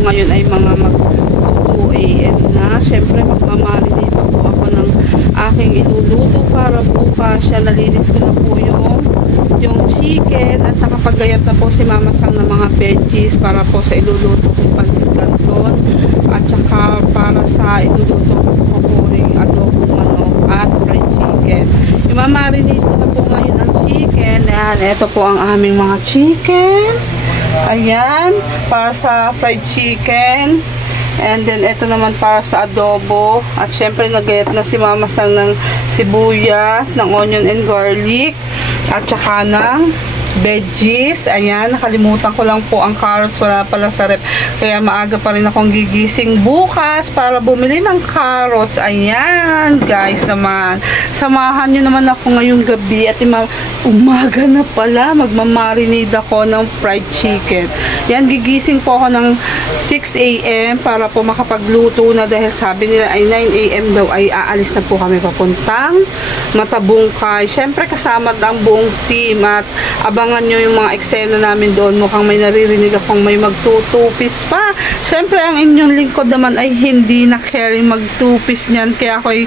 Ngayon ay mga mag-2 AM na. Siyempre magmamarinate pa po ako ng aking iluluto para bukas. Nalinis ko na po yung chicken at nakapagayat na po si Mama Sang ng mga veggies para po sa iluluto kong pansit canton at saka para sa iluluto ko po ring adobong manok at fried chicken. Imamarinate ko na po ngayon ang chicken. Ayan, ito po ang aming mga chicken. Ayan, para sa fried chicken. And then, ito naman para sa adobo. At syempre, nagayat na si Mama Sang ng sibuyas, ng onion and garlic. At saka ng veggies. Ayan, nakalimutan ko lang po ang carrots. Wala pala sa rep. Kaya maaga pa rin akong gigising bukas para bumili ng carrots. Ayan, guys naman. Samahan nyo naman ako ngayong gabi. At umaga na pala. Magmamarinade ako ng fried chicken. Yan, gigising po ako ng 6 AM para po makapagluto na dahil sabi nila ay 9 AM daw ay aalis na po kami papuntang Matabungkay. Syempre kasama ang buong team at abangan nyo yung mga eksena namin doon. Mukhang may naririnig akong may magtutupis pa. Syempre ang inyong lingkod naman ay hindi na carry magtupis niyan. Kaya ako'y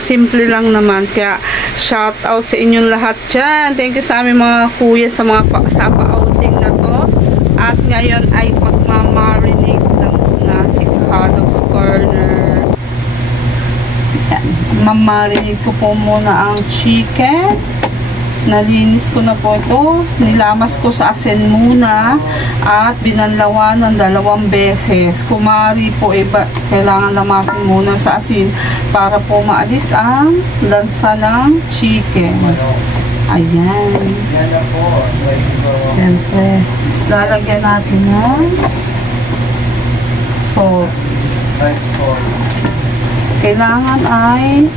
simple lang naman. Kaya shout out sa inyong lahat dyan. Thank you sa aming mga kuya sa mga pa-outing na to. At ngayon ay magmamarinate na muna si Caddox Corner. Mamarinate ko po muna ang chicken. Nalinis ko na po ito. Nilamas ko sa asin muna at binanlawan ng 2 beses. Kumari po iba, kailangan lamasin muna sa asin para po maalis ang lansa ng chicken. Ayan. Siyempre, lalagyan natin ng salt. Kailangan ay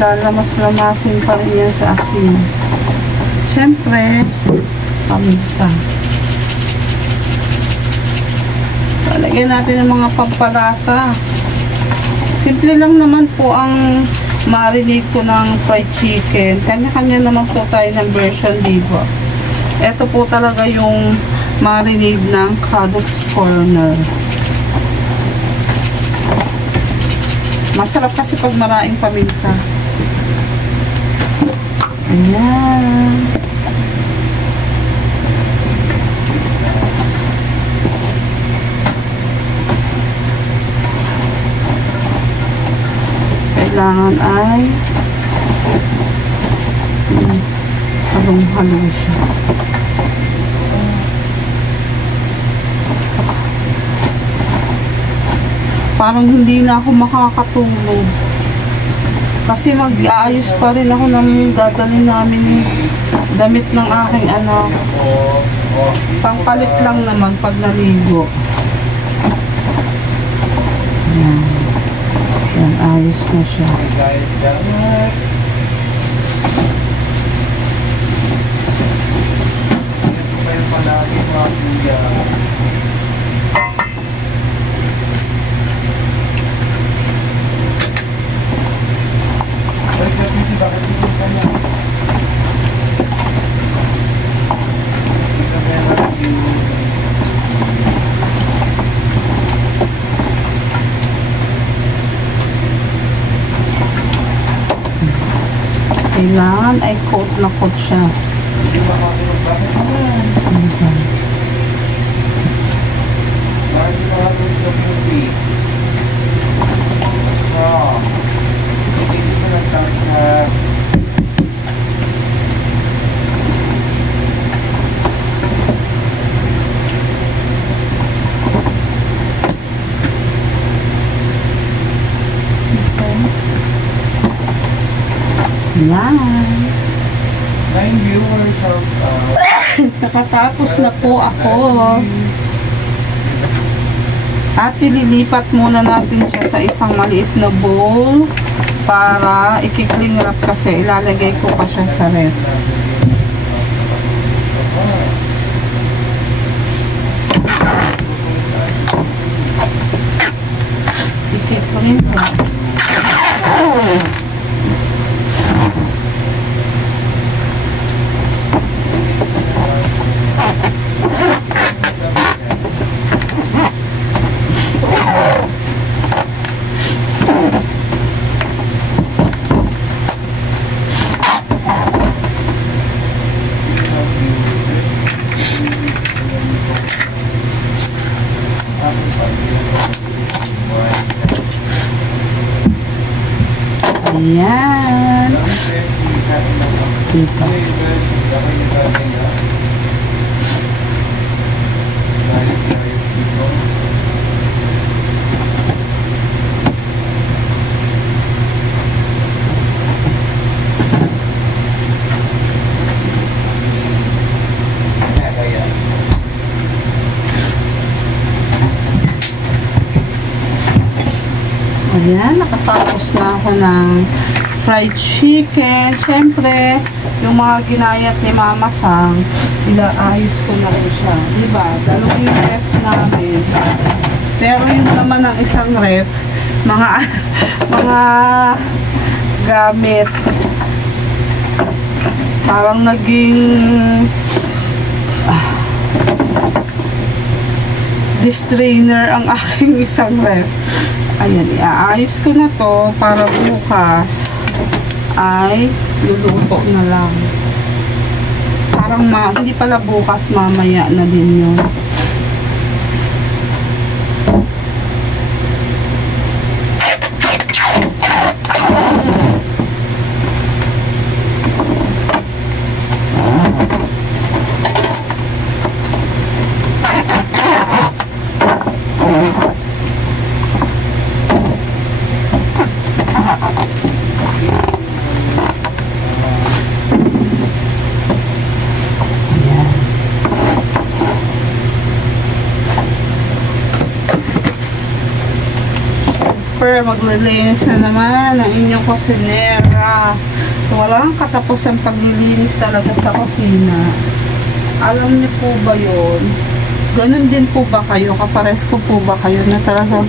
lalamas-lamasin pa rin yan sa asin. Siyempre, paminta. Lalagyan natin ng mga pampalasa. Simple lang naman po ang marinate ko ng fried chicken. Kanya-kanya naman po tayo ng version, diba? Ito po talaga yung marinade ng Caddox Corner. Masarap kasi pag maraming paminta. Ayan. Kailangan ay halong-halo siya. Parang hindi na ako makakatulog. Kasi mag-aayos pa rin ako ng dadalhin namin damit ng aking anak. Pangpalit lang naman pag naligo. Yan. Yan, ayos na siya. Kailangan ay coat na coat siya. Yan. 9 viewers of Nakatapos na po ako. At ililipat muna natin siya sa isang maliit na bowl para i-cling wrap kasi ilalagay ko pa siya sa ref. I-cling wrap. Ayan. Dito. Ayan, nakatapos na ako ng fried chicken. Siyempre, yung mga ginayat ni Mama Sang, ilaayos ko na rin siya. Diba? Dalawa yung ref namin. Pero yung naman ng isang ref, mga mga gamit. Parang naging distrainer ang aking isang ref. Ayan, iaayos ko na to para bukas ay luluto na lang. Parang hindi pala bukas, mamaya na din yun. Maglilinis na naman ang inyong kusinera. Walang katapos ang paglilinis talaga sa kusina. Alam niyo po ba yun? Ganun din po ba kayo? Kapares ko po ba kayo na talagang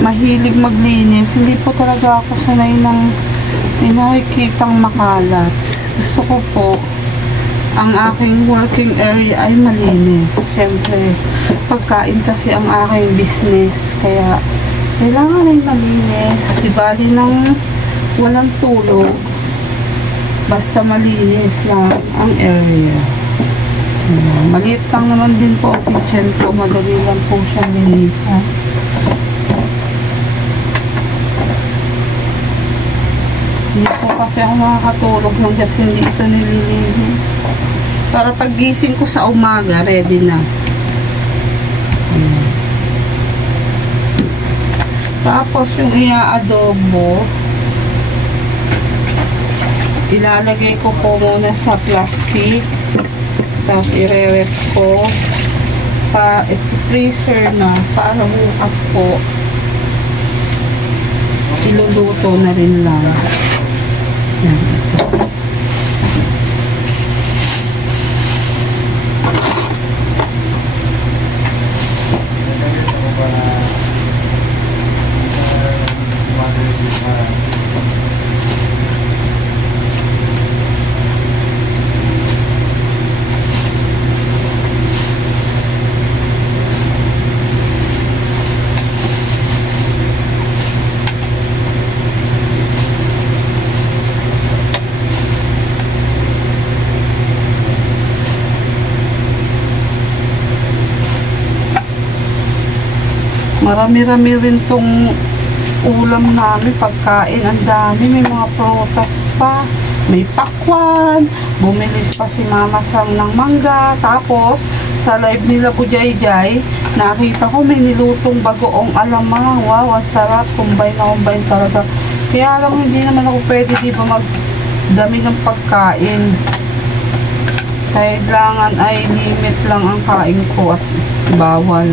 mahilig maglinis? Hindi po talaga ako sanay ng nakikitang makalat. Gusto ko po ang aking working area ay malinis. Siyempre, pagkain kasi ang aking business. Kaya kailangan ay malinis. Dibali ng walang tulog. Basta malinis lang ang area. Maliit lang naman din po ang kitchen ko. Madali lang po siya linisan. Hindi po kasi ako makakatulog hanggat hindi ito nililinis. Para paggising ko sa umaga, ready na. Tapos yung ia-adobo, ilalagay ko po muna sa plastic. Tapos i-ref ko. I-freezer na para bukas po iluluto na rin lang. Yan. Marami-rami rin tong ulam namin, pagkain. Ang dami, may mga prutas pa. May pakwan. Bumilis pa si Mama Sam ng mangga. Tapos, sa live nila Bujayjay, nakita ko may nilutong bagoong alamang. Wow, ang sarap. Combine na combine talaga. Kaya lang, hindi naman ako pwede, di ba, magdami ng pagkain. Kailangan ay limit lang ang kain ko at bawal.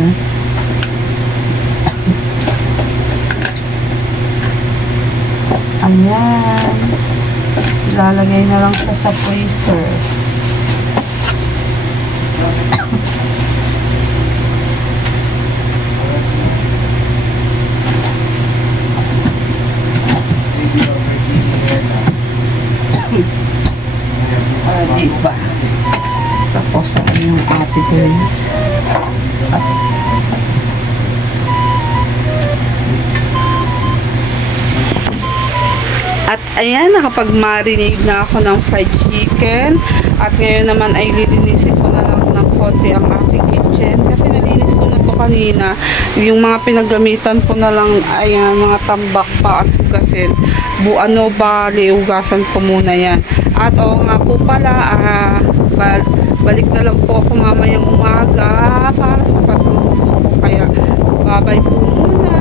Ayan. Lalagay na lang siya sa freezer. Diba? Tapos saan yung Ate Grace? At ayan, nakapag-marinate na ako ng fried chicken. At ngayon naman ay lilinisin ko na lang ng konti ang aking kitchen. Kasi nalinis ko na to kanina. Yung mga pinagamitan ko na lang ay mga tambak pa at hugasin. Bali, hugasan ko muna yan. At oo nga po pala, balik na lang po ako mamayang umaga para sa pagluluto ko. Kaya, bye-bye po muna.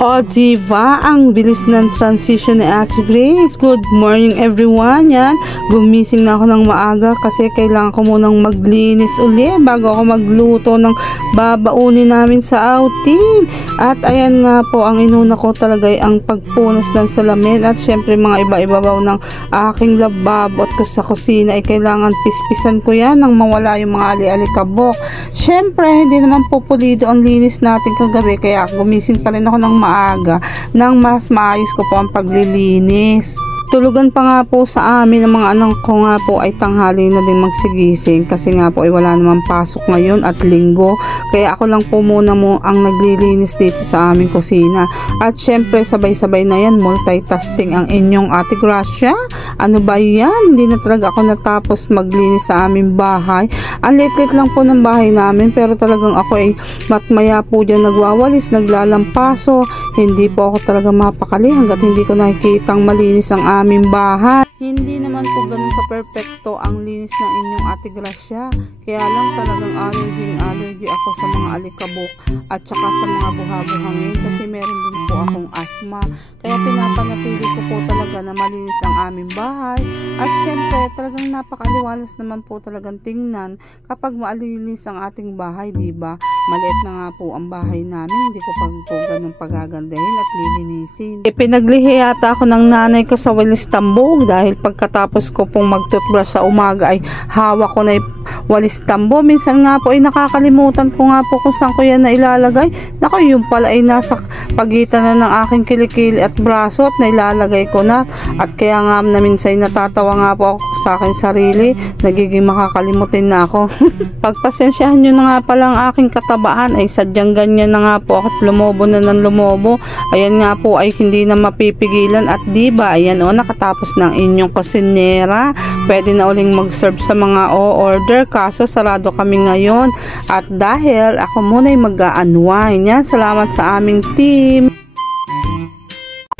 O, diba? Ang bilis ng transition ni Ate Grace. Good morning, everyone. Yan. Gumising na ako ng maaga kasi kailangan ko munang maglinis uli bago ako magluto ng babaunin namin sa outing. At ayan nga po, ang inuna ko talaga ay ang pagpunas ng salamin at syempre mga iba-ibabaw ng aking lababo at sa kusina ay kailangan pispisan ko yan nang mawala yung mga ali-alikabok. Syempre, hindi naman po pulido ang linis natin kagabi kaya gumising pa rin ako ng maaga nang mas maayos ko po ang paglilinis. Tulugan pa nga po sa amin ng mga anak ko nga po ay tanghali na din magsigising kasi nga po ay wala namang pasok ngayon at linggo. Kaya ako lang po muna ang naglilinis dito sa aming kusina. At syempre sabay-sabay na yan, multitasking ang inyong Ate Gracia. Ano ba yan? Hindi na talaga ako natapos maglinis sa aming bahay. Ang lit-lit lang po ng bahay namin pero talagang ako ay matmaya po dyan nagwawalis, naglalampaso. Hindi po ako talaga mapakali hanggat hindi ko nakikitang malinis ang aming bahay. Hindi naman po ganun ka-perfecto ang linis ng inyong Ate Gracia. Kaya lang talagang allergy ako sa mga alikabok at saka sa mga buha-buhangin kasi meron din po akong asthma. Kaya pinapanatili ko po talaga na malinis ang aming bahay. At syempre talagang napakaliwalas naman po talagang tingnan kapag maalinis ang ating bahay, diba? Maliit na nga po ang bahay namin. Hindi ko po ganun pagagandahin at lilinisin. Pinaglihi yata ako ng nanay ko sa walis tambong dahil pagkatapos ko pong mag-toothbrush sa umaga ay hawak ko na yung walis tambo. Minsan nga po ay nakakalimutan ko nga po kung saan ko yan na ilalagay. Naku, yung pala ay nasa pagitan na ng aking kilikili at braso at nailalagay ko na. At kaya nga na minsan natatawa nga po ako sa aking sarili. Nagiging makakalimutin na ako. Pagpasensyahan nyo na nga pala ang aking katabaan ay sadyang ganyan na nga po at lumobo na ng lumobo. Ayan nga po ay hindi na mapipigilan at diba, ayan o, nakatapos ng inyong kusinera. Pwede na uling mag-serve sa mga o-order kaso sarado kami ngayon. At dahil ako muna ay mag-unwind yan. Salamat sa aming team.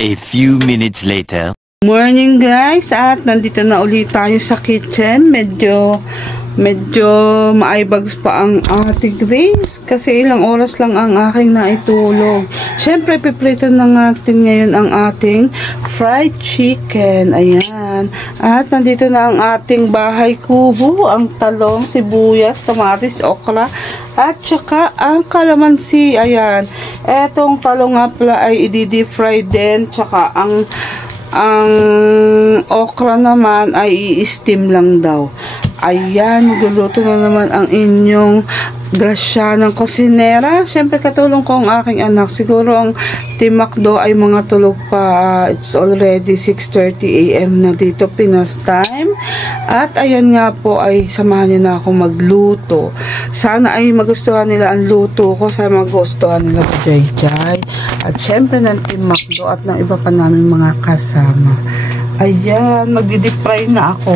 A few minutes later. Morning guys, at nandito na ulit tayo sa kitchen. Medyo maibags pa ang Ate Grace kasi ilang oras lang ang aking naitulog. Syempre piprito na natin ngayon ang ating fried chicken. Ayan. At nandito na ang ating bahay kubo, ang talong, sibuyas, kamatis, okra at saka ang kalamansi. Ayan. Etong talong nga pala ay i-deep fry din, tsaka ang okra naman ay i-steam lang daw. Ayan, guluto na naman ang inyong Gracia ng kusinera. Siyempre katulong ko ang aking anak. Siguro ang Team Macdo ay mga tulog pa. It's already 6:30 AM na dito Pinas time. At ayan nga po ay samahan niyo na ako magluto. Sana ay magustuhan nila ang luto ko. Sana magustuhan nila Jai. At siyempre ng Team Macdo at ng iba pa namin mga kasama. Ayan, magdi-deep fry na ako.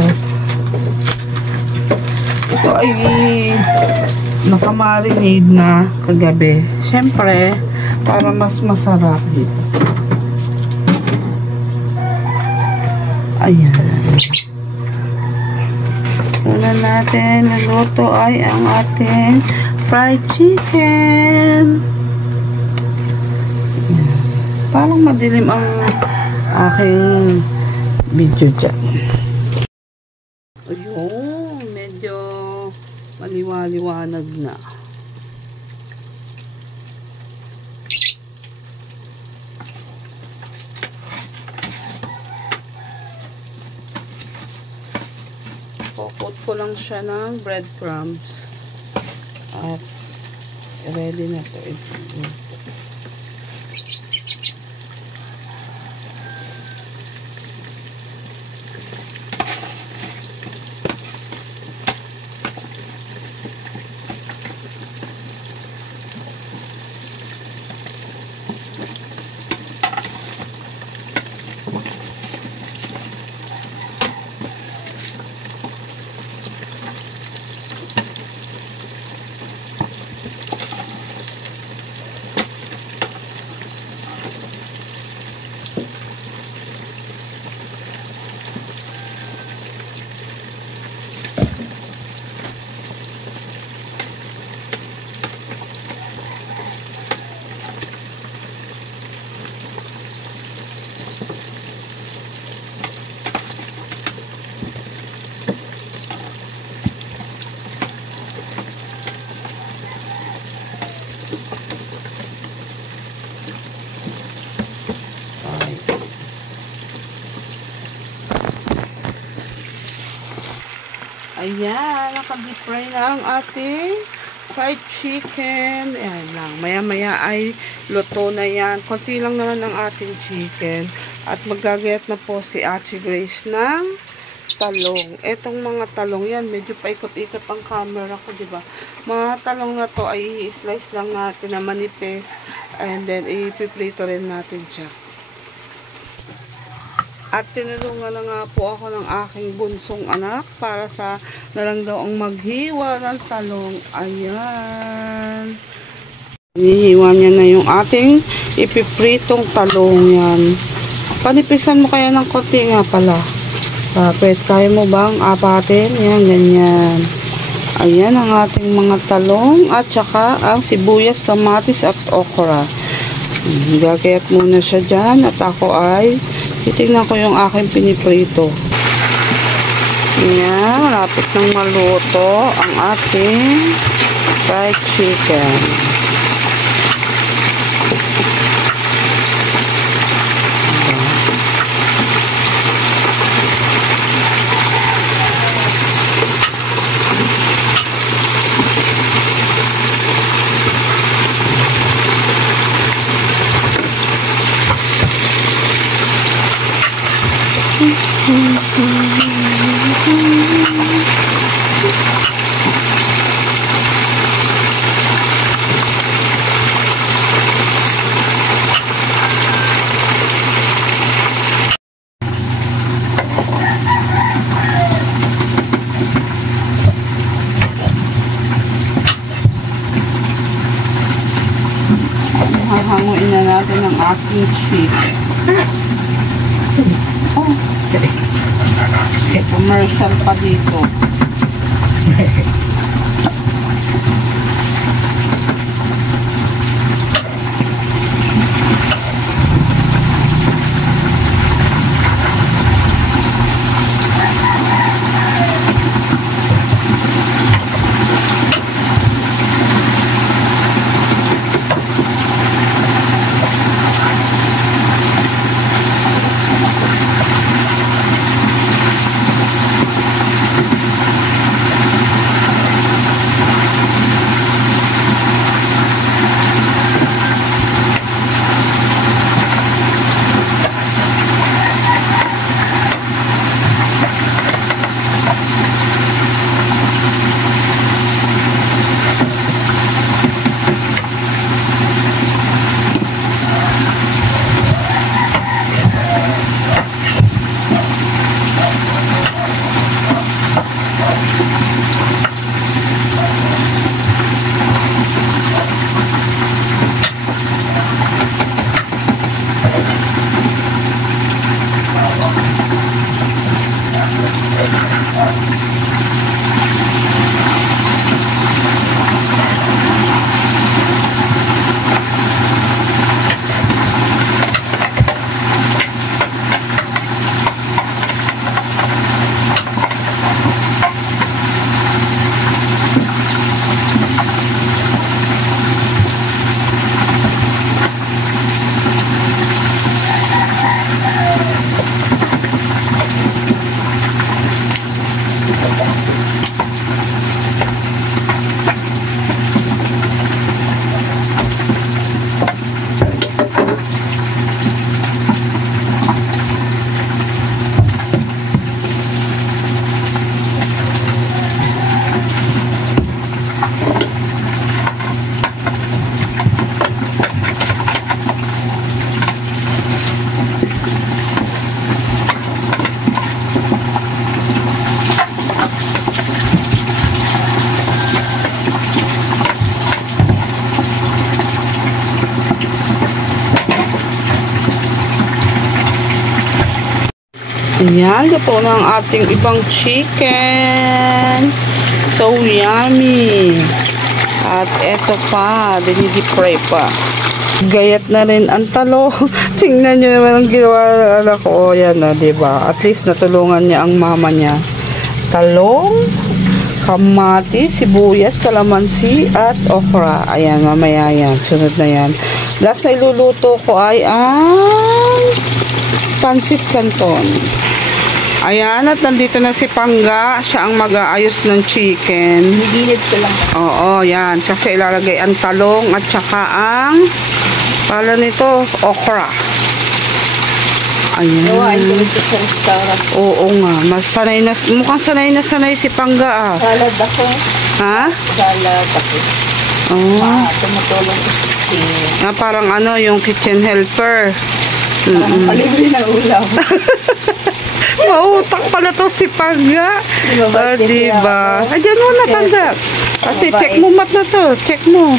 Ito ay nakamarinade na kagabi. syempre, para mas masarap. Ayan. Una natin naluto ay ang ating fried chicken. Ayan. Parang madilim ang aking video dyan. Ayun, medyo maliwaliwanag na. Coat ko lang siya ng breadcrumbs at ready na to. Ayan, naka-deep fry na ang ating fried chicken. Ayan lang. Maya-maya ay luto na yan. Konti lang naman ang ating chicken. At magagayat na po si Ate Grace ng talong. Etong mga talong yan, medyo paikot-ikot ang camera ko, diba? Mga talong na to ay i-slice lang natin na manipis. And then, ipiprito rin natin siya. At tinulungan na nga po ako ng aking bunsong anak para sa nalang daw ang maghiwa ng talong. Ayan. Hinihiwa niya na yung ating ipipritong talong yan. Panipisan mo kaya ng konti nga pala. Kapit, kaya mo bang apatin? Yan, ganyan. Ayan ang ating mga talong at saka ang sibuyas, kamatis at okra. Gagayat muna siya dyan at ako ay titignan ko yung aking piniprito. Yan, malapit nang maluto ang ating fried chicken. Hahanguin na natin ang ating chicken. Oh, commercial pa dito. Ayan, luto na ang ating ibang chicken. So yummy. At eto pa, dinidipray pa. Gayat na rin ang talong. Tingnan nyo naman ang ginawa ng anak ko. Yan na, diba? At least natulungan niya ang mama niya. Talong, kamati, sibuyas, kalamansi, at okra. Ayan, mamaya yan. Sunod na yan. Last na iluluto ko ay ang pansit canton. Ayan, at nandito na si Pangga. Siya ang mag-aayos ng chicken. Gilid ko lang. Oo, yan. Kasi ilalagay ang talong at saka ang pala nito, okra. Ayan. Nawain ko ito sa restaurant. Oo nga. Mukhang sanay na sanay si Pangga ah. Salad ako. Ha? Salad. Tapos, tumutulong sa kitchen. Parang ano, yung kitchen helper. Palibre ng ulam. Mautak pala to si Pangga. Diba? Diyan mo na, Pangga. Kasi check mo mat na to. Check mo.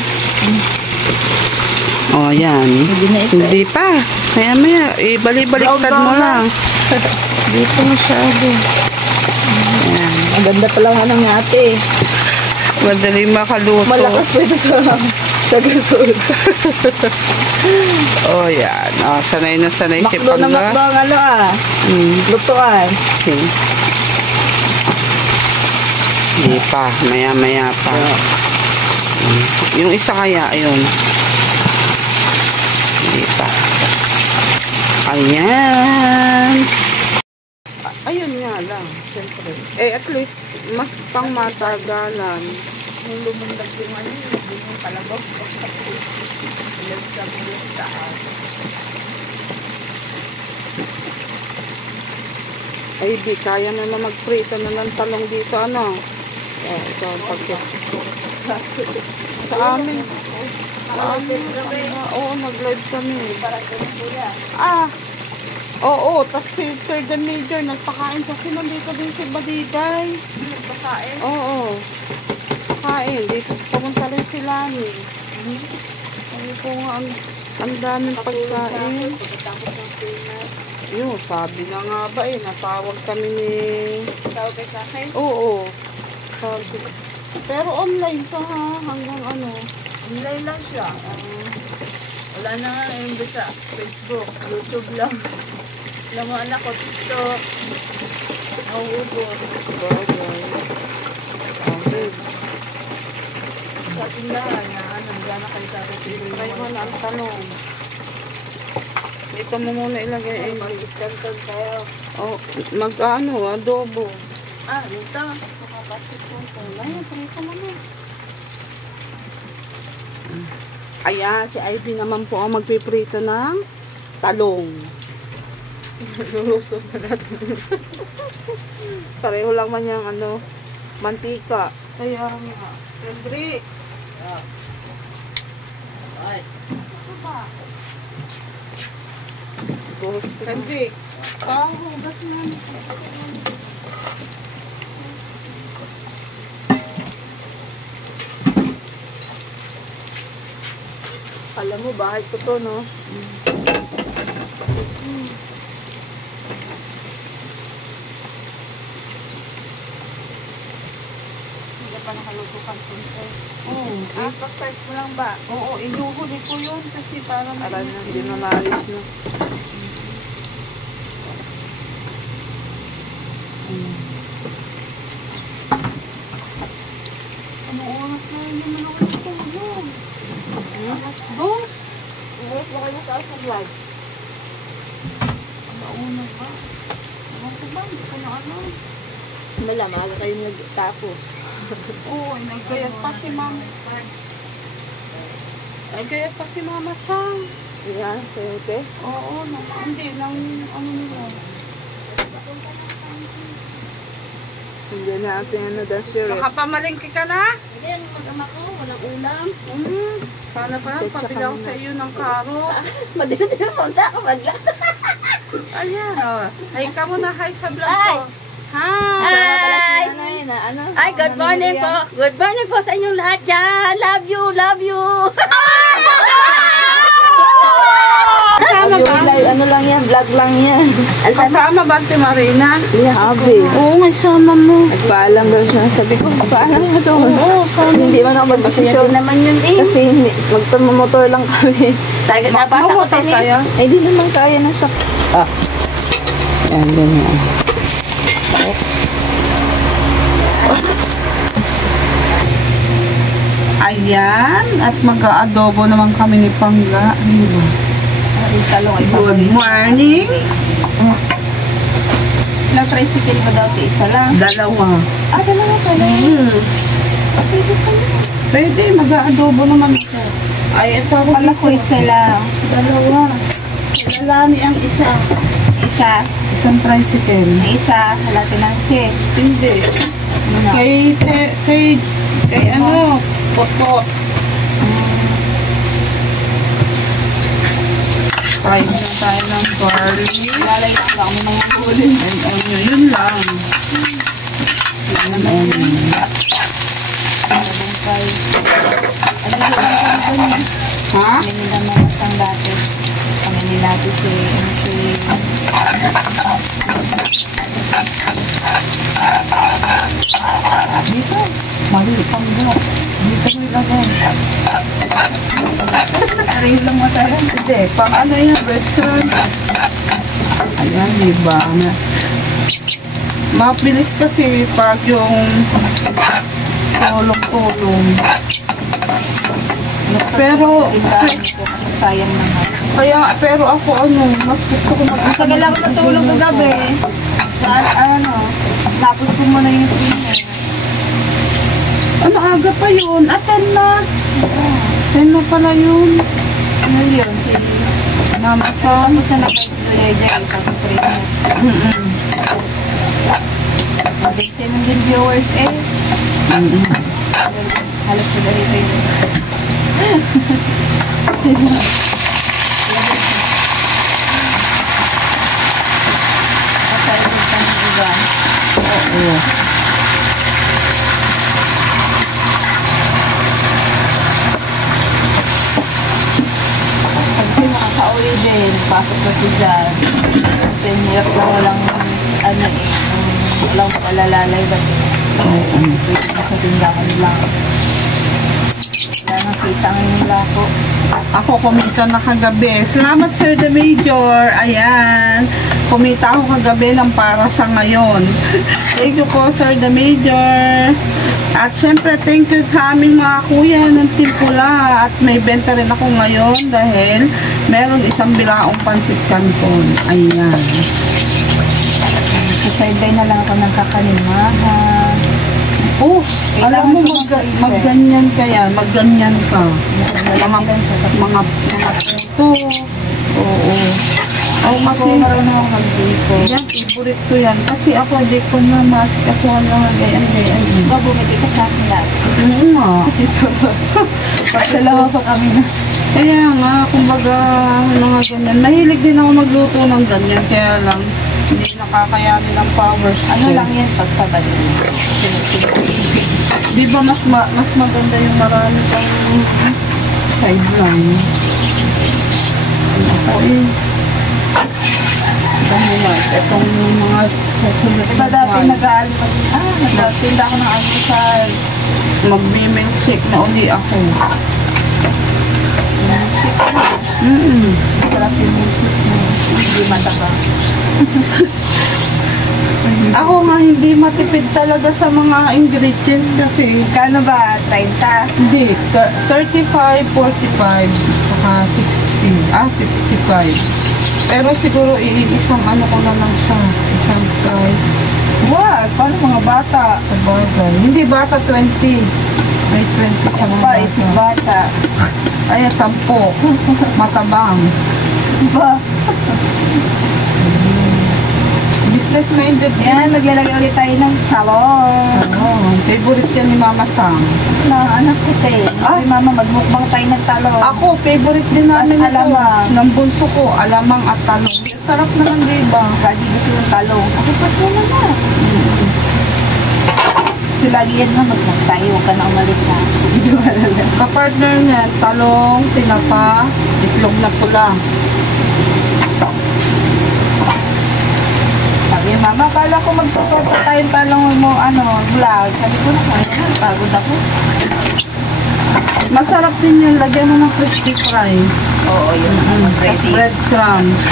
Oh, yan. Hindi pa. Maya. Ibali-baliktad mo lang. Dito masyado. Ayan. Ang ganda pala nga ng ate. Madali makaluto. Malakas pa ito sa gasol. Oh, yan. Oh, sanay na sanay si Makdo na Pangga. makdo ang ano lutuan. Okay. Hindi pa. Maya pa. Yung isa kaya, ayun. Hindi pa. Ayan. Ayun nga lang. Siyempre. At least, mas pang matagalan. Nung lumundag yung ano, yung palabog. Ay, di, kaya naman mag-prito na ng talong dito, ano? Ito ang pagkit. Sa amin. Oo, nag-live kami. Oo, tas si Sir the Major nagpakain kasi nandito din si Badiday. Nagpakain? Oo. Pakain. Dito pumunta rin sila ni. Sabi ko nga, ang daming pagkain. Yun, sabi na nga ba natawag kami ni... Tawag kayo sa akin? Oo. Sabi. Pero online ka ha, hanggang ano. Online lang siya. Wala na nga yung sa Facebook, YouTube lang. Alam mo anak ko, TikTok. Nauubos. Okay. Sa tindahan na nandiyan na kayo sa akin. Try mo na ang tanong. Ito mo muna ilagay ay Mag-canton tayo. adobo. Dito. Ayan, prito mo na. Ayan, si Ivy naman po ang magpiprito ng talong. Lulusog na natin. Pareho lang man yung mantika. Kaya nga. Kendrick. Ay. Ito ba? Kendrick. Hugas na. Alam mo, bahay ko to, no? Hindi pa nakalutukan po. Oo. Pa-start mo lang ba? Oo, inuhuli ko yun kasi parang Aral na, hindi na maalis na. Anong oras na hindi mo naman tulog? Alas 2? Ulit mo kayo sa vlog. Alauna ba? Ewan ko ba? Hindi ko na ano. Malamang kayo nagtapos. Oo, naggayat pa si Mama. Naggayat pa si Mama Sang. Yan, siyempre. Oo, hindi. Nang ano nila. Hindi natin dance series. Nakapamalingki ka na? Hindi, ang mag-ama ko, walang ulam. Sana pa lang, pabilang sa iyo ng karot. Madali na punta ako magla. Ayan, oh. Hi ka muna, hi sa vlog Hi. ko. Hi! Ay, good morning po. Good morning po sa inyong lahat dyan. Love you, love you. Kasama ka? Ano lang yan, vlog lang yan. Kasama ba si Marina? Yabe. Oo, may sama mo. Nagpaalam daw siya. Sabi ko, paalam mo doon. Oo, Kasi hindi man ako mag-desisyon. naman yun eh. Kasi magtumotor lang kami. Nabasa ko din eh. kaya? Ay, di naman kaya na sa... Ah. Yan, ganyan. Ayan, at mag-aadobo naman kami ni Pangga. Good morning. Ilang tricycle mo daw? Isa lang. Dalawa. Dalawa pala. Pwede, mag-aadobo naman ito. Ay, ito ako. Pala ko isa lang. Dalawa. Lalani ang isa. Isa. Isang tricycle. Isa. Halati ng sis. Hindi. Kay ano, pot. Fried na tayo ng garlic. Lalay lang ako ng mga huli. And ano, yun lang. Ha? Kami nila mamasang dati. Kami nila si MC. Dito. Mali, Pangga. Dito mo ilagay. Aray lang mo tayo. Hindi, pang ano yung restaurant. Ayan, diba? Mabilis kasi pag yung tulong-tulong. Pero, Sayang naman. pero ako mas gusto ko Tagal ako natulog ng gabi. Tapos ko muna yung screener. Ano, aga pa yun? 10 na. 10 na pala yun. Ano yun? Mama sa... Tapos na nag-jay-jay sa screener. Mabinte ng din viewers eh. Halos na dahil kayo. Pasayag ka ng iba. Oo. Sabi makaka-uwi din. Pasok na si Jan. Kasi hirap na walang walang alalalay ba din. Pwede na sa tindahan lang. Wala nakita ngayon lako. Ako kumita na kagabi. Salamat Sir the Major. Ayan. Kumita ako kagabi ng para sa ngayon. Thank you po Sir the Major. At syempre thank you sa aming mga kuya ng Timpula. At may benta rin ako ngayon dahil meron isang bilaong pansit canton. Ayan. Sa sideline na lang ako ng kakanimahan. Oh, alam mo magganyan ka yan. Magganyan ka. Mga puto. Oo. Oh, kasi marunong ako mag-dito. yan, favorite ko yan. Kasi ako, di ko na masikasuhan lang gayan. Diba bumiti ka sa akin lahat? Oo nga. Dalawa pa kami na. Kaya nga, kumbaga, mga ganyan. Mahilig din ako magluto ng ganyan. Kaya lang, hindi nakakayanin ng powers. Ano lang yan pagpabalik? Di ba mas maganda yung marami pang sideline? Ako eh. Dahil itong mga susunod Diba dati nagtinda ako ng almusal. magmi-milkshake na uli ako. Sarap yung music mo. Hindi mataba. Ako nga hindi matipid talaga sa mga ingredients kasi Kano ba? 30? hindi, 35, 45, saka 60, 55. Pero siguro isang ano ko na lang siya, isang price. Wag! Paano mga bata? Sa bagay. Hindi bata 20. May 20 sa mga Ba, isang bata. bata. Ay, 10. Matabang. Ba? Business-minded Yan, maglalagay ulit tayo ng chalon. Oh, favorite yan ni Mama Sam. Na anak ko tayo. Ay, mama, magmukbang tayo ng talong. Ako, favorite din namin Tas alamang. ng bunso ko, alamang at talong. Sarap naman, diba? Kasi gusto ng talong. Ako pas mo naman. So, lagi yan na magmukbang tayo. Huwag ka na umalis ha. Hindi ko alam. Kapartner niya, talong, tinapa, itlog na pula. nila kung magpapatayin talong mo, vlog. Sabi ko naman, pagod ako. Masarap din yun. Lagyan mo ng crispy fry. Oo, yun. Crazy. Breadcrumbs.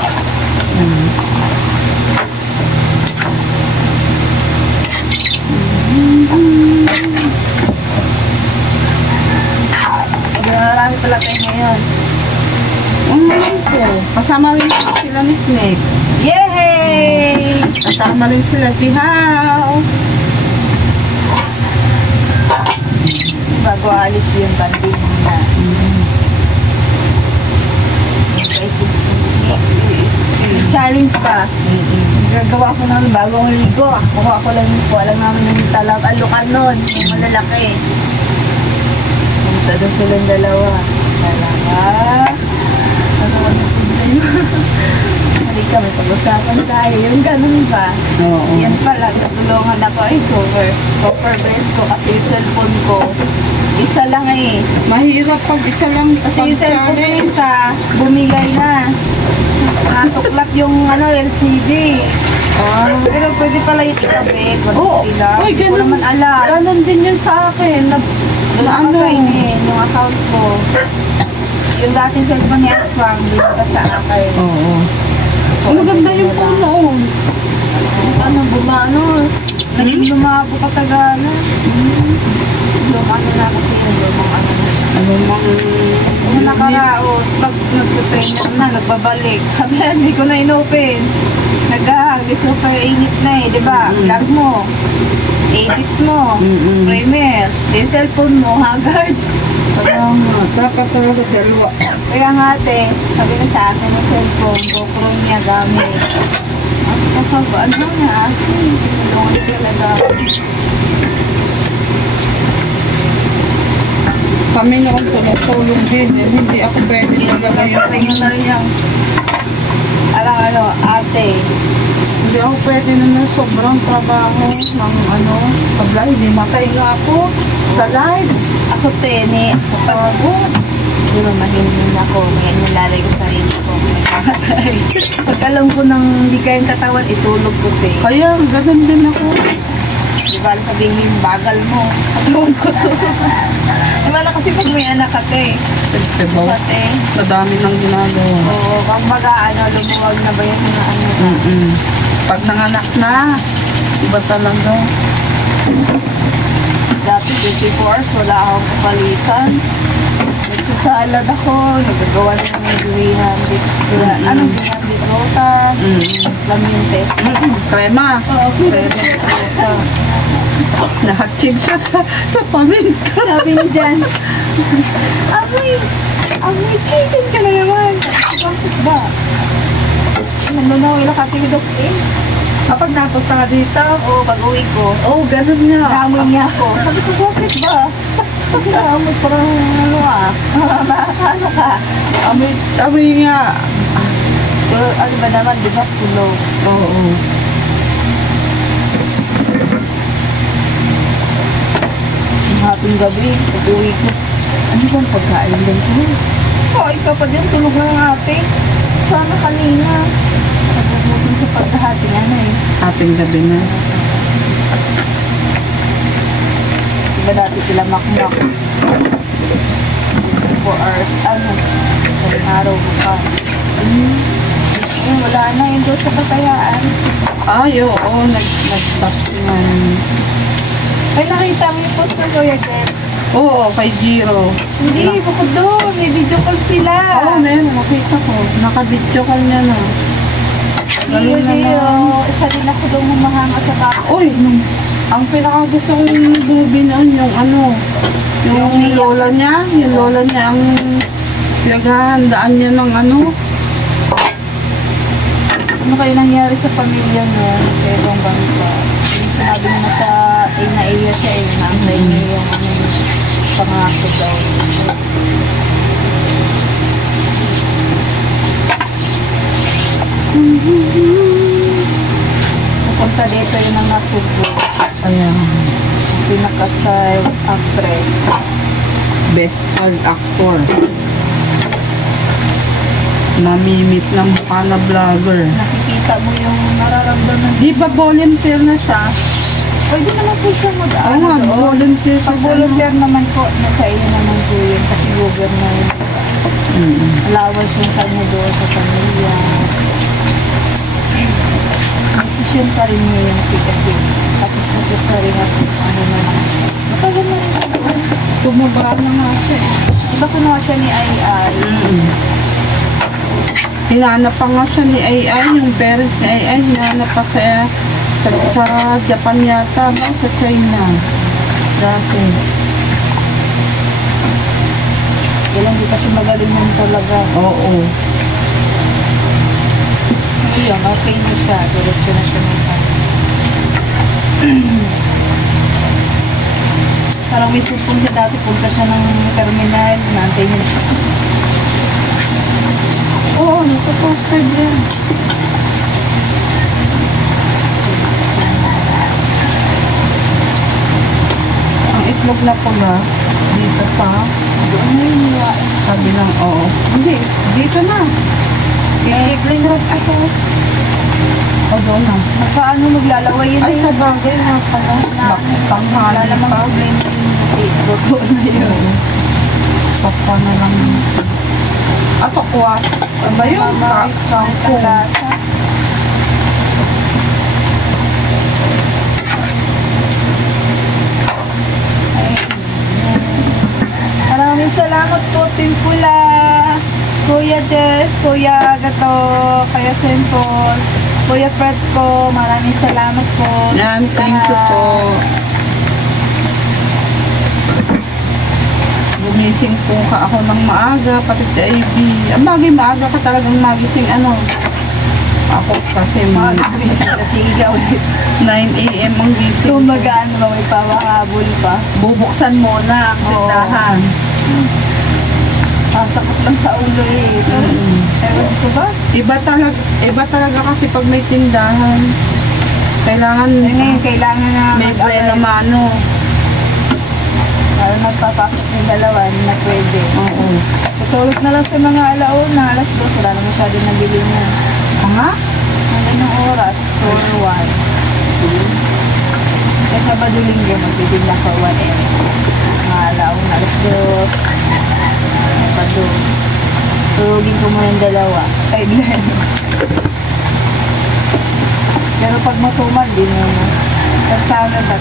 Marami pala tayo ngayon. Kasama rin sila ni Nick. Yay! Kasama rin sila Tihaw. Bago alis yung banding na. Challenge pa. Gagawa ko ng bagong ligo. Kuha ko lang po. Alam namin yung talag alukar nun. Yung malalaki. Punta doon silang dalawa. Talaga. Halika, may pag-usapan tayo. Yung ganun ba? Oo. Yan pala, natulungan ako ay super bless ko kasi yung cellphone ko, isa lang eh. Mahirap pag isa lang Kasi yung cellphone ko isa, bumigay na. Natuklap yung LCD. Pero pwede pala yung ikabit, Oo. Uy, Hindi ko naman alam. Ganon din yun sa akin. Doon ko sign in, yung account ko. Yung dating cellphone ni Aswang, binigay sa akin. Oo. Maganda yung phone. Naging lumabo ka tagana. Lumano na kasi yun, Yung nakaraos, pag nag-trainer na, nagbabalik. Sabi na, hindi ko na in-open. Nag-hang, super init na eh, di ba? Vlog mo, edit mo, primer, yung cellphone mo, haggard. Dapat talaga dalawa. Kaya nga ate, sabi na sa akin ng cellphone, GoPro niya gamit. Ano na ate, tinulungan talaga. Kami noon tulog din. Hindi ako pwede talaga yung Tingnan na rin yung, ate. Hindi ako pwede na sobrang trabaho ng pagla. Hindi makahinga ako sa live. Ako tene, pagod. Di ba mahihin ako, may nilalay ko sarili ko. Pag alam ko nang hindi kayang katawan, itulog ko te. Kaya ganun din ako. Di ba sabihin yung bagal mo, katawan ko to. Diba na kasi pag may anak ka te. Diba? Ate. Madami nang ginagawa. Oo, kumbaga lumuwag na ba yung mga Pag nanganak na, iba talaga. Dati 24 hours, wala akong kapalitan. Nagsasalad ako, nagagawa na ng gawin anong gawin rotan, laminte. Krema. Oo, Krema. Nahakid siya sa paminta. sabi niya dyan, amoy chicken ka na naman. Bakit ba? Nanunaw ilang katiwidoks eh. Kapag napunta ka dito, Pag-uwi ko, ganun nga. naamoy niya ako. Sabi ko, bakit ba? Naamoy parang nakakano ka. Amoy nga. Pero ano ba naman, di ba, sulo? Oo. Hapong gabi, pag-uwi ko. Ano bang pagkain din ko? Ikaw pa din, tulog ng ate. Sana kanina. Nagugutom sa pagkahating Ating gabi na. Diba dati sila makmak? 4 hours, isang araw mo pa. Wala na, yun doon sa Patayaan. Oo. Nag-stop naman. Ay, nakita mo yung post ng Kuya Jeff? Oo, kay Jiro. Hindi, bukod doon. May video call sila. Meron. Nakita ko. Naka-video call niya na. Iyo, isa din ako doon humahanga sa bako. Ang pinakagusto kong movie noon, yung lola niya. Yung lola niya, ang pinaghahandaan niya ng Ano kayo nangyari sa pamilya mo sa ibang bansa? Sinabi mo sa naiya siya naantay niya yung pangako daw. Napunta dito yung mga Cebu. Ayan. Pinaka-child actress. Best child actor. Namimit ng mukha na vlogger. Nakikita makita mo yung nararamdaman. Di ba volunteer na siya? Pwede naman po siya Oo mag-ano nga, doon. volunteer siya Pag sa volunteer naman po, nasa iyo naman po yun. Kasi government yun. Allowance yung kanya doon sa pamilya. Decision pa rin niya yung kasi tapos na siya sa ring at ano naman siya. Matagal na rin siya doon. Tumaba na nga siya. Diba kunawa siya ni Ai? Hinanap pa nga siya ni Ai, yung parents ni Ai, hinanap pa sa Japan yata, no? Sa China. Dati. Kailan di pa siya magaling nun talaga. Oo. Ngayon, okay na siya. Diretso na siya ng kasi. Parang may supong siya dati. Punta siya ng terminal. Naantay niya. Oo, nagpo-posted yan. Ang itlog na pula, dito sa Doon na yun nila. sabi ng oo. Hindi, dito na. Ikikling rod ako. O doon na. Paano maglalaway yun? Ay, sa bagay na pala. Tanghali Lalamang pa. problema yun. Kasi doon na yun. Papa na lang. Ato kuha. Ano ba yun? Kangkong. Maraming salamat po, Team Pula. Kuya Jess, Kuya Gato, Kuya Simple, Kuya Fred ko, maraming salamat po. Yan, thank you po. Gumising po ka ako ng maaga, pati sa AB. Ang bagay, maaga ka talagang magising, ano. Ako kasi Kasi ikaw, 9 AM ang gising. kung magaan ba, may pawahabol pa. Bubuksan mo na ang Oo. tindahan. Sakot lang sa ulo eh. Pero, ewan ko ba? Iba talaga kasi pag may tindahan. Kailangan Ngayon, kailangan na may pre na mano. Para magpapasok yung dalawa, hindi na pwede. Oo. Tutulog na lang sa mga alauna, alas 2, wala na masyado nabili na. Nga? Hanggang ng oras, 4-1. Kaya Sabado Linggo, magbibil na sa 1 eh. Mga alauna, alas 2. Sabado. Tulogin ko muna yung dalawa. Sideline. Pero pag matumal, di muna. Kasama ba?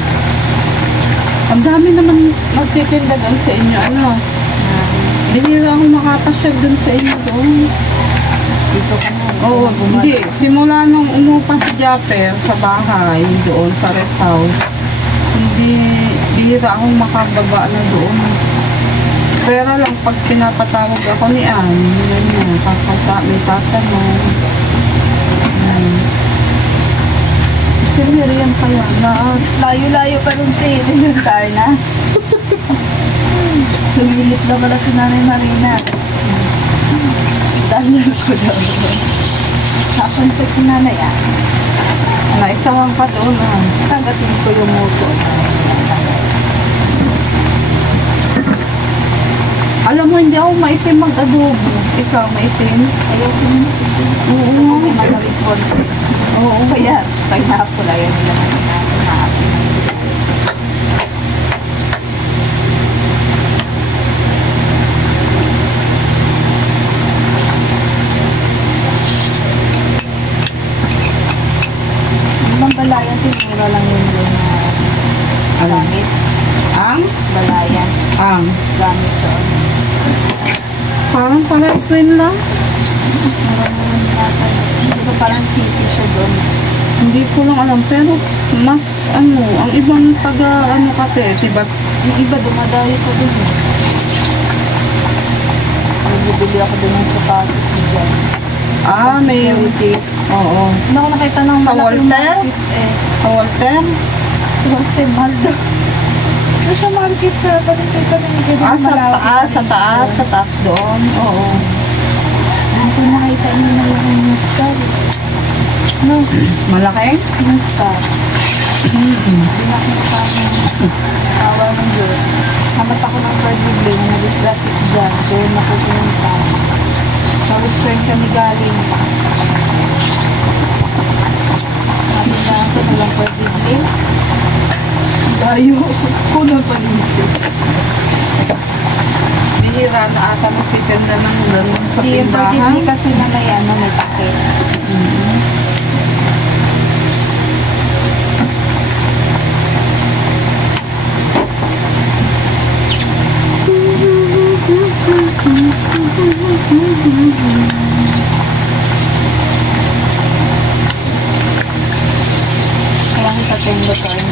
Ang dami naman nagtitinda doon sa inyo. Ano? Binira akong makapasyag doon sa inyo doon. Dito ka mo. Oo, hindi. Simula nung umupa si Japper sa bahay, doon sa rest house, hindi, bihira akong makababa na doon. Pera lang pag pinapatawag ako ni Ann, yun yun, may tatanong. Sino yan kaya na? Layo-layo pa rin tayo. Star na. Sumilip na pala si Nanay Marina. Dahil ko daw. Kakontak si Nanay ah. Naisawang pa doon ah. Tagatin ko yung muso. Alam mo, hindi ako maitim mag-adobo. Ikaw, maitim? Ayaw ko nyo. Oo. Gusto ko may mag-response. Oo, kaya hapon ayaw nila mag-hapon. Ibang balayan, tinura lang yun yung gamit. Ang? Balayan, Ang. gamit doon. Parang pares rin lang. Hindi ba parang city siya doon? Hindi ko lang alam, pero mas ano, ang ibang taga ano kasi, diba? Yung iba dumadayo pa doon. Nagbibili ako doon ng sapatos dyan. Ah, may, Security. oo. Hindi ako nakita ng Sa malaking Walter? market eh. Sa Walter? Sa Walter, mahal daw. Doon sa market sa paligid. Ah, sa taas doon. Oo. Hindi ko nakita niyo na yung new star. No, Malaki? new star. Hindi na ako nakama. Awa ng Diyos. Hamat ako ng third bibli na nag-traffic dyan. Doon ako pumunta. Sa Western kami galing. naman paninda. Bihira na ata magtitinda ng ganun sa Hindi tindahan. kasi na may may takip. Kailangan sa tinda tayo.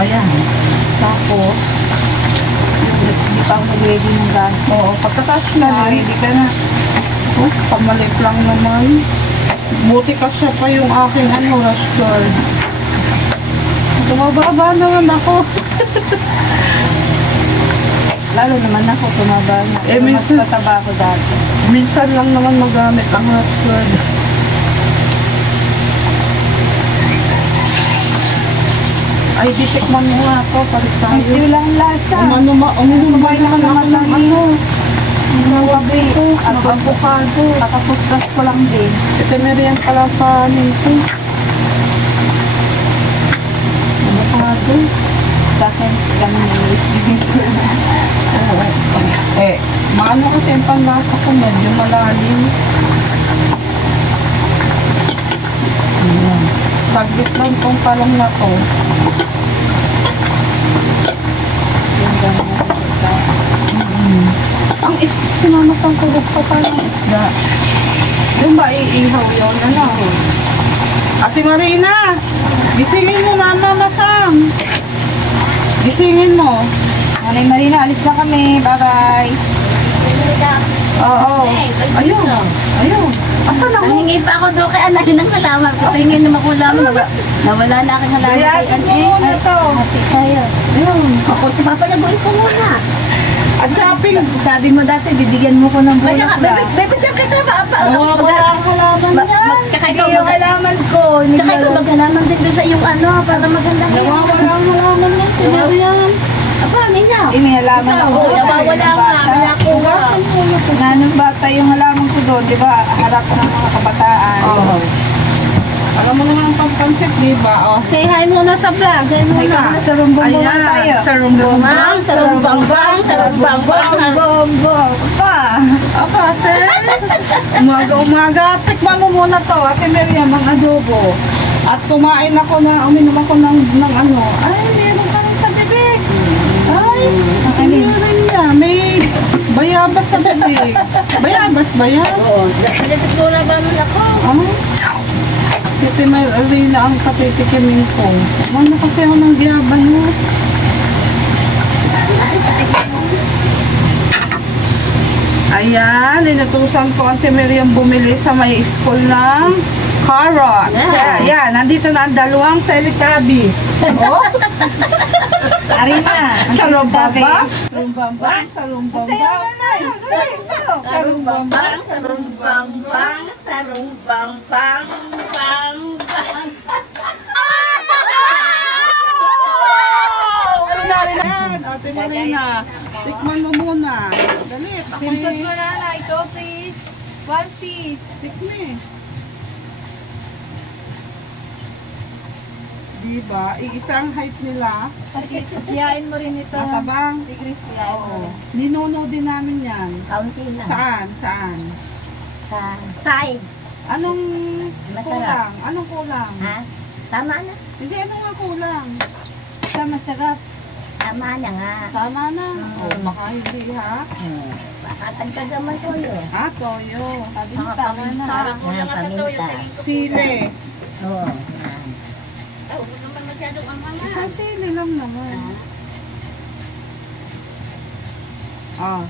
Ayan. Tapos, Hindi pa ako ready ng gas. oo, pagkatapos na rin. Ready ka na. Oh, pamalit lang naman. Buti kasi pa yung aking rush guard. Tumababa naman ako. Lalo naman ako tumaba na. Eh, Mas minsan- pataba ako dati. Minsan lang naman magamit ang rush guard. Ay, ditikman mo nga ako. Palit tayo. Hindi lang lasa. Uminom Kumain naman naman ako ng ano. Nawabi. Ang avocado. Kakaputras ko lang din. Ito meriyan pala pa nito. Avocado. Dahil ganun yung recipe ko. Oo. Eh, maano kasi ang panlasa ko, medyo malalim. Ayan. Saglit lang tong talong na to. Yung ganun na Ang sinamasang kulog pa pala ng isda. Yung ba iihaw yun? Ano? Ate Marina, gisingin mo na mamasang. Gisingin mo. Nanay Marina, alis na kami. Bye-bye. Oo. Ayun. Ayun. Asa na mo? Nangingi pa ako doon kay anahin ng halaman ko. Tingin naman ko lang. Nawala na aking halaman kay Bayatin mo Ane. muna to. Hati tayo. Ayun. Ako, papalaguin ko muna. At shopping. Sabi mo dati, bibigyan mo ko ng Kaya nga, bulak na. bebe dyan kita ba? Nawawala ang halaman yan. Hindi yung halaman ko. Tsaka ikaw maghalaman din doon sa iyong ano, para maganda yan. Nawawala ang halaman yan. Tinari yan. Aba, niya. Eh, may halaman ako. Oo, nawawala nga. Wala ko nga. Ugasan mo na to. Nanong bata yung halaman ko doon, di ba? Harap ng mga kabataan. Oo. Alam mo naman ang pampansit, di ba? Oh, say hi muna sa vlog. Hi Ay, muna. sa rumbong Ayan, tayo. sa rumbong. Bom, bom, bom. Pa! Aba, sir. Umaga. Tikman mo muna to. Ate Miriam, ang adobo. At kumain ako na, uminom ako ng ano. Ay, meron ka rin sa bibig. Ay, meron niya. May bayabas sa bibig. Bayabas ba yan? Oo, siguro ba mo ako? Si Timel Arena ang katitikimin ko. Ano kasi ako ng biyaban mo? Ayan, inutusan ko ang Miriam bumili sa may school ng carrots. Yeah. Ayan, nandito na ang dalawang Teletubbies. Oh, Arina. sarumbambang, sarumbambang, sarumbambang. Sarumbambang, sarumbambang, sarumbambang, bang, bang. Ayan, Ate Marina, tikman mo muna. Dalit, Simsot ako'y mo na. Ito, please. One piece. tikme. Diba? Iisang height nila. Iyain mo rin ito. Matabang. Tigris, iyain mo Oo. rin. Ninuno din namin yan. Kaunti lang. Saan? Saan? Sa side. Anong Masarap. kulang? Anong kulang? Ha? Tama na. Hindi, ano nga kulang? Sa masarap. Tama na nga. Tama na. Oh, baka hindi ha. Makatagkag naman ko yun. Toyo. Sabi mo, tama na. Nga, paminta. Sili. Oo. Isang sili lang naman. Oh,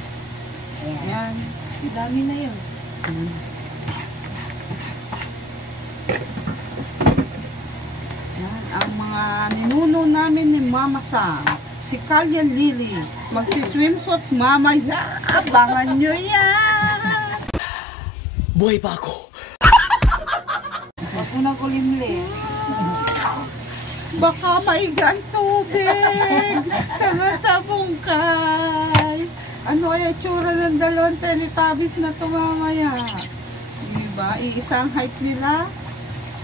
Ayan. yan. Ang dami na yun. Yan. Ang mga ninuno namin ni Mama Sam. Si Kalyan Lily. Magsiswimsuit mamaya. Abangan nyo yan. Buhay pa ako. Huwag mo na kulimli. Baka maiga ang tubig sa mata bungkay. Ano kaya tsura ng dalawang Teletubbies na to mamaya? Diba? Iisang height nila.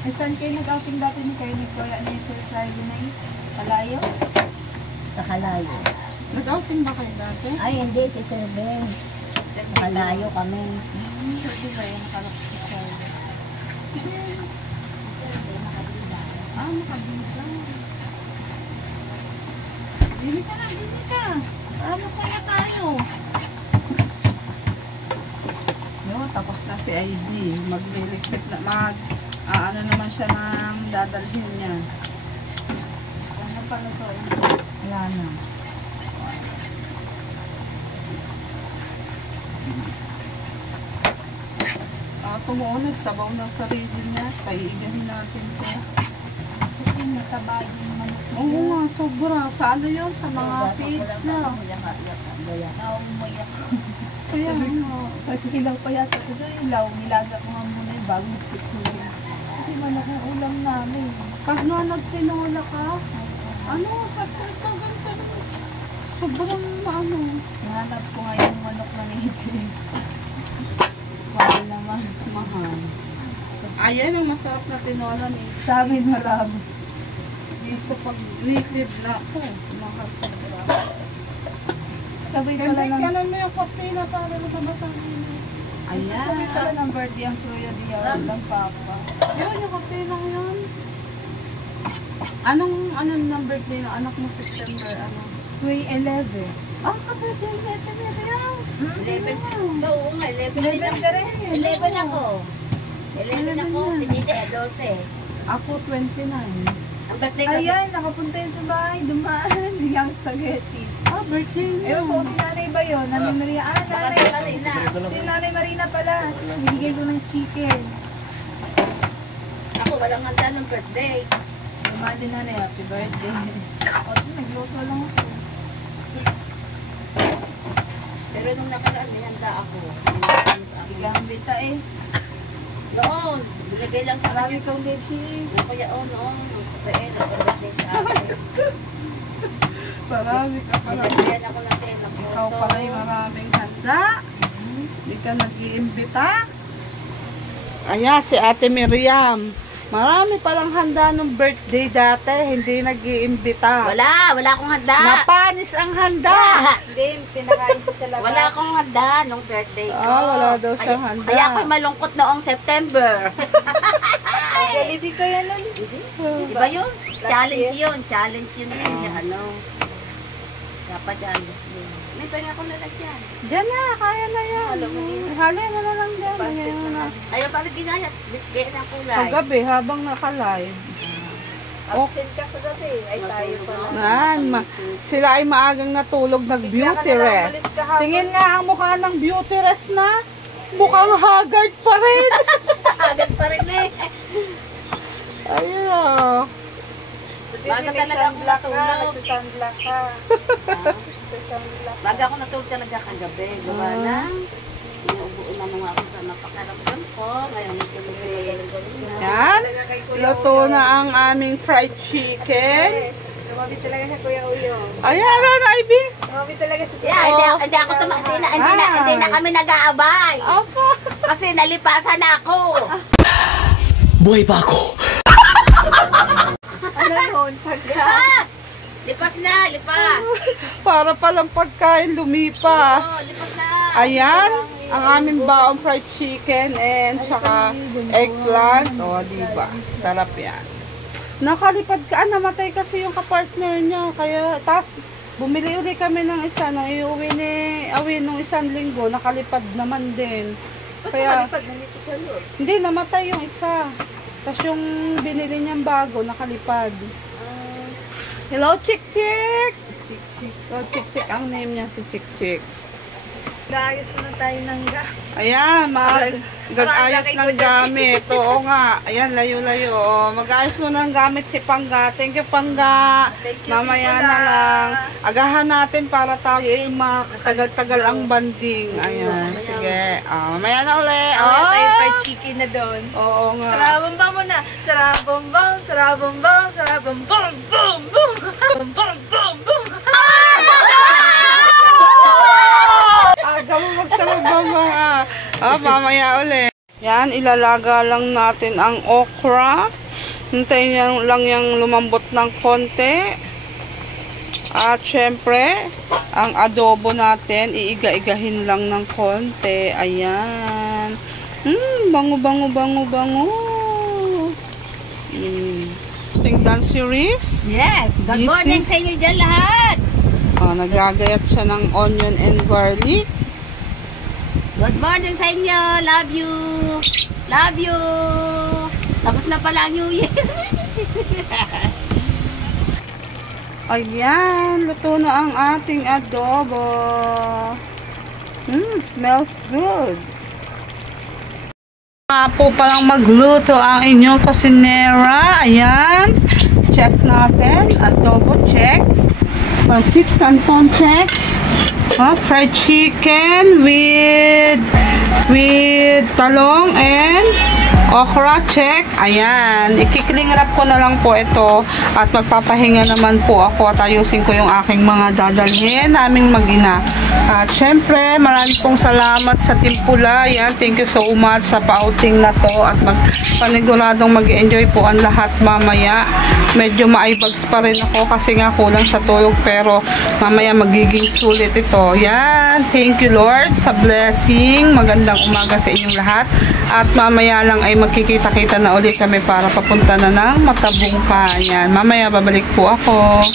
Ay, saan kayo nag-outing dati ni kayo nagkaya ni Sir Friday na yun? Palayo? Nakalayo. Nag-outing ba kayo dati? Ay, hindi. Si Sir Ben. Nakalayo kami. Pwede ba yung kalapit sa makabisa. Dini ka na, dini ka. Para masaya tayo. Yun, tapos na si ID. Mag-request na, ano naman siya ng dadalhin niya. Ano pala to? Wala na. Tumuunod, sabaw ng sarili niya. Paiigahin natin ko. Kasi mataba yung manok. Oo nga, sobra. Sa ano yun? Sa mga feeds na. Naumayak. Kaya ano. Hilaw pa yata. Ito yung law. Nilaga ko nga muna yung bago magpituloy. Kasi manok ang ulam namin. Pag nagtinola ka, ano, sa ka ganito. Sobrang ano. Nahanap ko nga yung manok na native. Mahal naman. Mahal. Ayan ang masarap na tinola ni. Sa amin marami. Dito pag native na ako. Mahal sobra. Sabay pala Kaya ng... kanan mo yung kortina para makabasahin mo. Sabay pala ng birthday ang Kuya Diaz ng Papa. Yun, yung kortina yun. Anong ng birthday ng anak mo September? Ano? Kuya 11. Ah, ka-birthday na yan. 11. Oo nga, 11 11 ka rin. 11 ako. 11 ako, pinili 12. Ako 29. Ang birthday ko. Ayan, nakapunta yun sa bahay. Dumaan. Biglang spaghetti. Ah, birthday mo. Ewan ko kung si Nanay ba yun? Nanay Maria. Ah, Nanay. Marina. Si Nanay Marina pala. Binigay ko ng chicken. Ako, walang handa ng birthday. Dumaan din Nanay. Happy birthday. O, nagluto lang ako. Pero nung nakaraan, may handa ako. Gambita eh. Noon, binigay lang sa Marami akin. kang beshi. O kaya, noon, nag-birthday sa akin. Marami ka pala. Binigyan ako ng sena ko. Ikaw pala yung maraming handa. Hindi ka nag-iimbita. Ayan, si Ate Miriam. Marami palang handa nung birthday dati. Hindi nag-iimbita. Wala akong handa. Napanis ang handa. Hindi, pinakain siya sa labas. Wala akong handa nung birthday ko. Wala daw siyang handa. Kaya ako'y malungkot noong September. Jollibee ko yan nun. Di ba yun? Challenge yun. Challenge yun din. Ano? Dapat challenge yun. May pahinga ako na dyan. Diyan na, kaya na yan. Halay mo na lang dyan. Pansit Ayan na. Ayaw pala ginayat. Bigyan ng kulay. Kagabi, habang nakalive. Absent ka sa gabi. Ay, tayo pala. Sila ay maagang natulog, nag-beauty rest. Tingin nga ang mukha ng beauty rest na. Mukhang haggard pa rin. Agad pa rin eh. Ayun o. Baga talaga ako natulog. Nagsasunblock ka. Baga ako natulog talaga kagabi. Gawa na. Inuubuan na nga ako sa napakaramdam ko. Ngayon, nagtulog. Yan. Luto na ang aming fried chicken. Lumabit talaga sa Kuya Uyo. Ayan na, Ivy. Lumabit talaga sa Yeah, hindi ako hindi na kami nag-aabay. Apa. Kasi nalipasan na ako. Buhay pa ako! Ano yun? Lipas! Lipas na, lipas. Para palang pagkain lumipas. Oh, lipas na. Ayan, ang aming baong fried chicken and saka eggplant. O, diba? Sarap yan. Nakalipad ka, namatay kasi yung kapartner niya. Kaya, tas, bumili ulit kami ng isa. Nung iuwi ni Awin nung isang linggo, nakalipad naman din. Kaya, Nandito sa loob. hindi, namatay yung isa. Tapos yung binili niyang bago, nakalipad. Hello, Chick Chick! Chick Chick. Oh, Chick Chick ang name niya, si Chick Chick. Gayos mo na tayo ng Ayan, mag-ayos ng gamit. Oo nga. Ayan, layo-layo. Oh, mag-ayos mo ng gamit si Pangga. Thank you, Pangga. Mamaya na lang. Agahan natin para tayo matagal-tagal ang banding. Ayan, sige. Mamaya na uli. Mamaya tayo fried chicken na doon. Oo nga. Sarabambam mo na. Sarabambam, sarabambam, sarabambam, bum, bum, bum, bum, bum, bum. Aga mo magsalubong mga. Mamaya uli. Yan, ilalaga lang natin ang okra. Hintayin lang yung lumambot ng konti. At syempre, ang adobo natin, iiga-igahin lang ng konti. Ayan. Bango. Tingnan si Riz. Yes, good morning sa inyo dyan lahat. Nagagayat siya ng onion and garlic. Good morning sa inyo. Love you. Love you. Tapos na pala ang New Year. Ayan, luto na ang ating adobo. Smells good. Po palang magluto ang inyong kusinera. Ayan. Check natin. Adobo, check. Pancit canton, check. Fried chicken with talong and okra, check. Ayan. Ikikling wrap ko na lang po ito at magpapahinga naman po ako at ayusin ko yung aking mga dadalhin naming mag-ina. At syempre, maraming pong salamat sa Timpula. Yan, thank you so much sa pa-outing na to at paniguradong mag-enjoy po ang lahat mamaya. Medyo maibags pa rin ako kasi nga kulang sa tulog pero mamaya magiging sulit ito. Yan, thank you Lord sa blessing. Magandang umaga sa inyong lahat at mamaya lang ay magkikita-kita na ulit kami para papunta na ng Matabungka. Yan, mamaya babalik po ako.